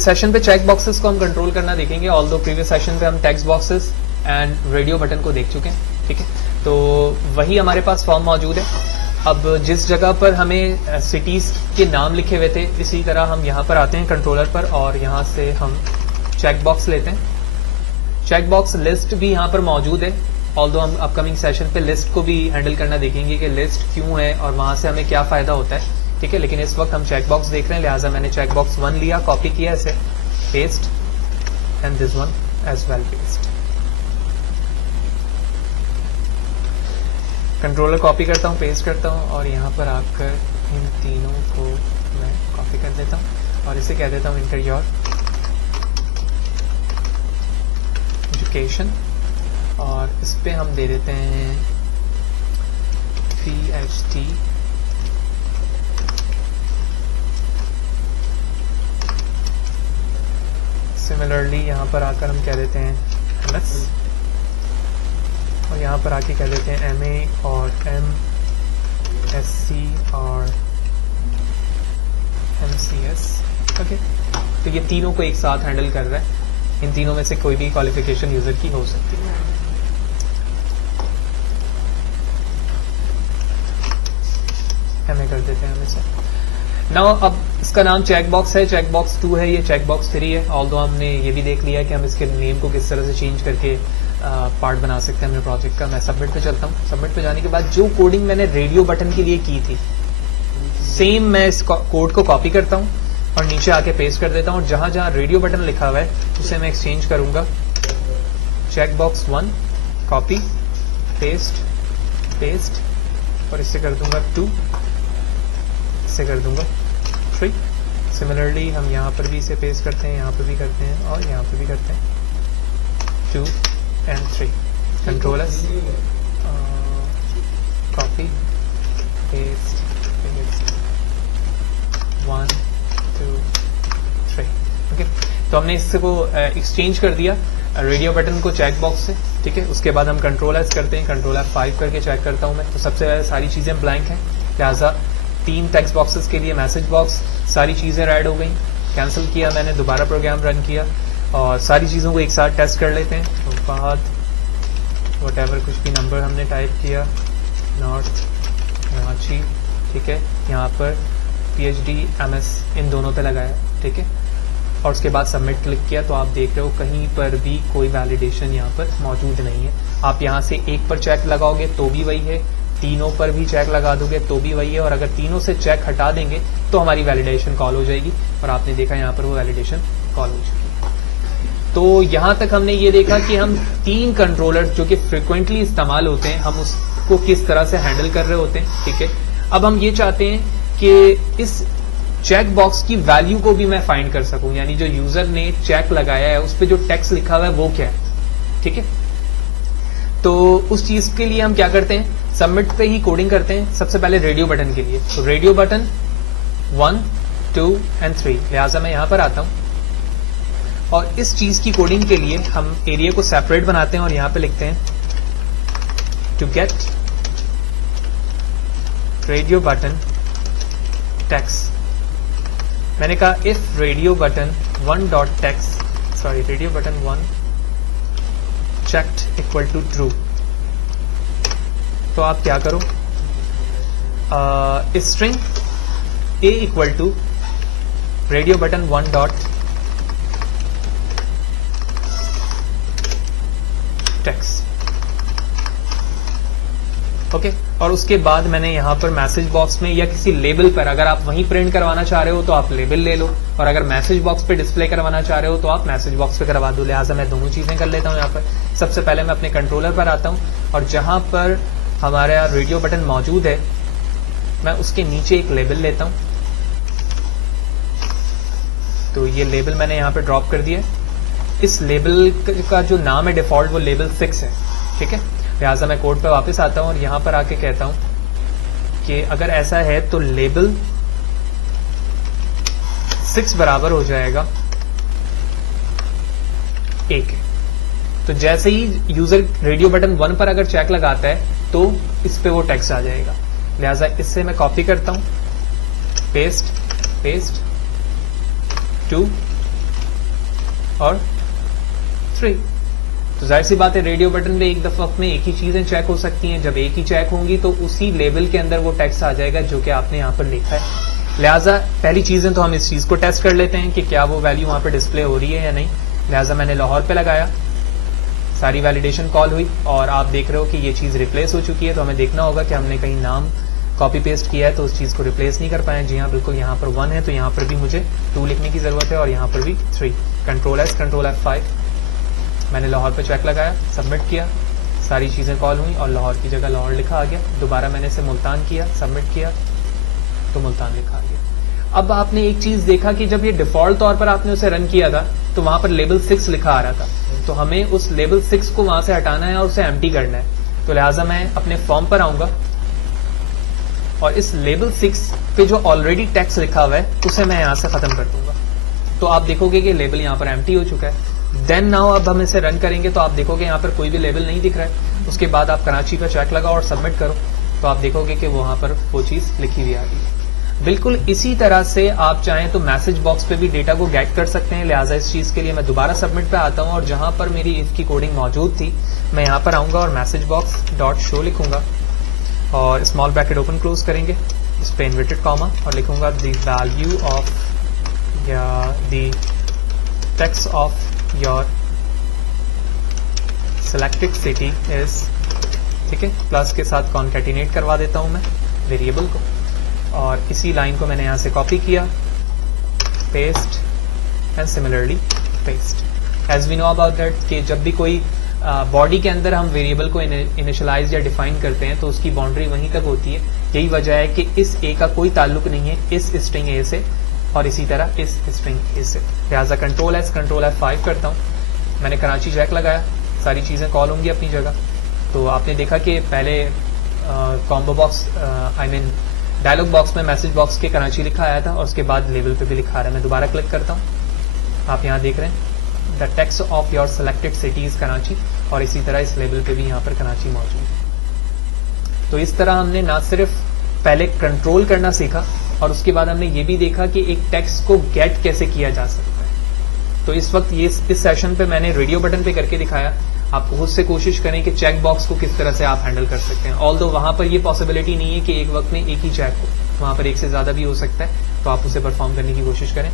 Session पे check boxes को हम कंट्रोल करना देखेंगे। ऑल्दो प्रीवियस सेशन पे हम text boxes and radio button को देख चुके हैं, ठीक है। तो वही हमारे पास फॉर्म मौजूद है। अब जिस जगह पर हमें सिटीज के नाम लिखे हुए थे, इसी तरह हम यहाँ पर आते हैं कंट्रोलर पर और यहाँ से हम चेक बॉक्स लेते हैं। चेक बॉक्स लिस्ट भी यहाँ पर मौजूद है। ऑल्दो हम अपकमिंग सेशन पे लिस्ट को भी हैंडल करना देखेंगे कि लिस्ट क्यों है और वहां से हमें क्या फायदा होता है, ठीक है। लेकिन इस वक्त हम चेक बॉक्स देख रहे हैं, लिहाजा मैंने चेक बॉक्स 1 लिया, कॉपी किया इसे, paste and this one as well paste. Controller copy करता हूँ, पेस्ट करता हूँ और यहाँ पर आकर इन तीनों को मैं कॉपी कर देता हूँ और इसे कह देता हूँ इंटर योर एजुकेशन और इस पे हम दे देते हैं PhD सिमिलरली यहाँ पर आकर हम कह देते हैं MS और यहाँ पर आके कह देते हैं MA और MSc और MCS, ओके। तो ये तीनों को एक साथ हैंडल कर रहा है। इन तीनों में से कोई भी क्वालिफिकेशन यूजर की हो सकती है। MA कर देते हैं हम इसे। नाउ अब इसका नाम चेक बॉक्स है, चेक बॉक्स 2 है, ये चेक बॉक्स 3 है। ऑल्दो हमने ये भी देख लिया कि हम इसके नेम को किस तरह से चेंज करके पार्ट बना सकते हैं अपने प्रोजेक्ट का। मैं सबमिट पे चलता हूँ। सबमिट पे जाने के बाद जो कोडिंग मैंने रेडियो बटन के लिए की थी, सेम मैं इस कोड को कॉपी करता हूँ और नीचे आके पेस्ट कर देता हूँ। जहां जहां रेडियो बटन लिखा हुआ है उसे मैं एक्सचेंज करूंगा। Check box 1 copy paste paste और इससे कर दूंगा 2, इसे कर दूंगा 3। सिमिलरली हम यहाँ पर भी इसे पेस्ट करते हैं, यहाँ पर भी करते हैं और यहाँ पर भी करते हैं 2 and 3। Control S, copy paste paste 1 2 3, okay. तो हमने इसको एक्सचेंज कर दिया रेडियो बटन को चेक बॉक्स से, ठीक है। उसके बाद हम कंट्रोल एस करते हैं, कंट्रोल F5 करके चेक करता हूँ मैं। तो सबसे पहले सारी चीजें ब्लैंक हैं, लिहाजा 3 टेक्स्ट बॉक्सेस के लिए मैसेज बॉक्स, सारी चीजें ऐड हो गई। कैंसिल किया मैंने, दोबारा प्रोग्राम रन किया और सारी चीजों को एक साथ टेस्ट कर लेते हैं। तो बाद वटेवर कुछ भी नंबर हमने टाइप किया, नॉर्थ कराची, ठीक है। यहाँ पर PhD MS इन दोनों पे लगाया, ठीक है। और उसके बाद सबमिट क्लिक किया तो आप देख रहे हो कहीं पर भी कोई वैलिडेशन यहाँ पर मौजूद नहीं है। आप यहाँ से एक पर चेक लगाओगे तो भी वही है, तीनों पर भी चेक लगा दोगे तो भी वही है, और अगर तीनों से चेक हटा देंगे तो हमारी वैलिडेशन कॉल हो जाएगी। और आपने देखा यहाँ पर वो वैलिडेशन कॉल हो चुकी है। तो यहाँ तक हमने ये देखा कि हम 3 कंट्रोलर जो कि फ्रिक्वेंटली इस्तेमाल होते हैं, हम उसको किस तरह से हैंडल कर रहे होते हैं, ठीक है। अब हम ये चाहते हैं कि इस चेक बॉक्स की वैल्यू को भी मैं फाइंड कर सकूं, यानी जो यूजर ने चेक लगाया है उस पर जो टेक्स्ट लिखा हुआ है वो क्या है, ठीक है। तो उस चीज के लिए हम क्या करते हैं, सबमिट पे ही कोडिंग करते हैं। सबसे पहले रेडियो बटन के लिए, तो रेडियो बटन 1 2 and 3, लिहाजा मैं यहां पर आता हूं और इस चीज की कोडिंग के लिए हम एरिया को सेपरेट बनाते हैं और यहां पे लिखते हैं to get radio button text. मैंने कहा if radio button 1 dot text, sorry radio button 1 checked equal to true, तो आप क्या करो, string a equal to radio button 1 dot text, okay. और उसके बाद मैंने यहां पर मैसेज बॉक्स में या किसी लेबल पर, अगर आप वहीं प्रिंट करवाना चाह रहे हो तो आप लेबल ले लो, और अगर मैसेज बॉक्स पे डिस्प्ले करवाना चाह रहे हो तो आप मैसेज बॉक्स पे करवा दो। लिहाजा मैं दोनों चीजें कर लेता हूं। यहाँ पर सबसे पहले मैं अपने कंट्रोलर पर आता हूं और जहां पर हमारा रेडियो बटन मौजूद है मैं उसके नीचे एक लेबल लेता हूं। तो ये लेबल मैंने यहाँ पे ड्रॉप कर दिया। इस लेबल का जो नाम है डिफॉल्ट वो लेबल 6 है, ठीक है। लिहाजा मैं कोड पे वापस आता हूं और यहां पर आके कहता हूं कि अगर ऐसा है तो लेबल 6 बराबर हो जाएगा 1। तो जैसे ही यूजर रेडियो बटन 1 पर अगर चेक लगाता है तो इस पे वो टेक्स्ट आ जाएगा। लिहाजा इससे मैं कॉपी करता हूं, पेस्ट पेस्ट 2 और 3। तो जाहिर सी बात है रेडियो बटन पे एक दफा में एक ही चीजें चेक हो सकती हैं। जब एक ही चेक होंगी तो उसी लेबल के अंदर वो टेक्स्ट आ जाएगा जो कि आपने यहाँ पर लिखा है। लिहाजा पहली चीजें तो हम इस चीज को टेस्ट कर लेते हैं कि क्या वो वैल्यू वहां पर डिस्प्ले हो रही है या नहीं। लिहाजा मैंने लाहौर पे लगाया, सारी वैलिडेशन कॉल हुई और आप देख रहे हो कि ये चीज रिप्लेस हो चुकी है। तो हमें देखना होगा कि हमने कहीं नाम कॉपी पेस्ट किया है तो उस चीज को रिप्लेस नहीं कर पाए। जी हाँ, बिल्कुल यहाँ पर 1 है तो यहाँ पर भी मुझे 2 लिखने की जरूरत है और यहाँ पर भी 3। कंट्रोल F5 मैंने लाहौर पे चेक लगाया, सबमिट किया, सारी चीजें कॉल हुई और लाहौर की जगह लाहौर लिखा आ गया। दोबारा मैंने इसे मुल्तान किया, सबमिट किया तो मुल्तान लिखा आ गया। अब आपने एक चीज देखा कि जब ये डिफॉल्ट तौर पर आपने उसे रन किया था तो वहां पर लेबल 6 लिखा आ रहा था। तो हमें उस लेबल 6 को वहां से हटाना है और उसे एम्प्टी करना है। तो लिहाजा मैं अपने फॉर्म पर आऊंगा और इस लेबल 6 पे जो ऑलरेडी टेक्स्ट लिखा हुआ है उसे मैं यहां से खत्म कर दूंगा। तो आप देखोगे कि लेबल यहाँ पर एम्प्टी हो चुका है। देन नाउ अब हम इसे रन करेंगे तो आप देखोगे यहाँ पर कोई भी लेबल नहीं दिख रहा है। उसके बाद आप कराची पे चेक लगाओ और सबमिट करो तो आप देखोगे कि वहां पर वो चीज लिखी हुई आ गई है। बिल्कुल इसी तरह से आप चाहें तो मैसेज बॉक्स पे भी डेटा को गेट कर सकते हैं। लिहाजा इस चीज के लिए मैं दोबारा सबमिट पे आता हूं और जहां पर मेरी इफ की कोडिंग मौजूद थी मैं यहाँ पर आऊंगा और मैसेज बॉक्स डॉट शो लिखूंगा और स्मॉल ब्रैकेट ओपन क्लोज करेंगे, इस पे इन्वर्टेड कॉमा और लिखूंगा द वैल्यू ऑफ या the text of your selected city is, ठीक है, प्लस के साथ कॉन्कैटिनेट करवा देता हूं मैं वेरिएबल को और इसी लाइन को मैंने यहां से कॉपी किया, paste and similarly paste. As we know about that कि जब भी कोई बॉडी के अंदर हम वेरिएबल को इनिशियलाइज या डिफाइन करते हैं तो उसकी बाउंड्री वहीं तक होती है। यही वजह है कि इस ए का कोई ताल्लुक नहीं है इस स्ट्रिंग ए से और इसी तरह इस स्ट्रिंग ए से। लिहाजा कंट्रोल F5 करता हूं। मैंने कराची चेक लगाया, सारी चीजें कॉल होंगी अपनी जगह। तो आपने देखा कि पहले कॉम्बो बॉक्स डायलॉग बॉक्स में मैसेज बॉक्स के कराची लिखा आया था और उसके बाद लेवल पे भी लिखा आ रहा है। मैं दोबारा क्लिक करता हूँ, आप यहाँ देख रहे हैं the text of your selected city is Karachi और इसी तरह इस लेवल पे भी यहाँ पर कराची मौजूद है। तो इस तरह हमने ना सिर्फ पहले कंट्रोल करना सीखा और उसके बाद हमने ये भी देखा कि एक टेक्स्ट को गेट कैसे किया जा सकता है। तो इस वक्त ये इस सेशन पे मैंने रेडियो बटन पे करके दिखाया। आप खुद से कोशिश करें कि चेक बॉक्स को किस तरह से आप हैंडल कर सकते हैं। ऑल्दो वहां पर ये पॉसिबिलिटी नहीं है कि एक वक्त में एक ही चेक हो, वहां पर एक से ज्यादा भी हो सकता है। तो आप उसे परफॉर्म करने की कोशिश करें।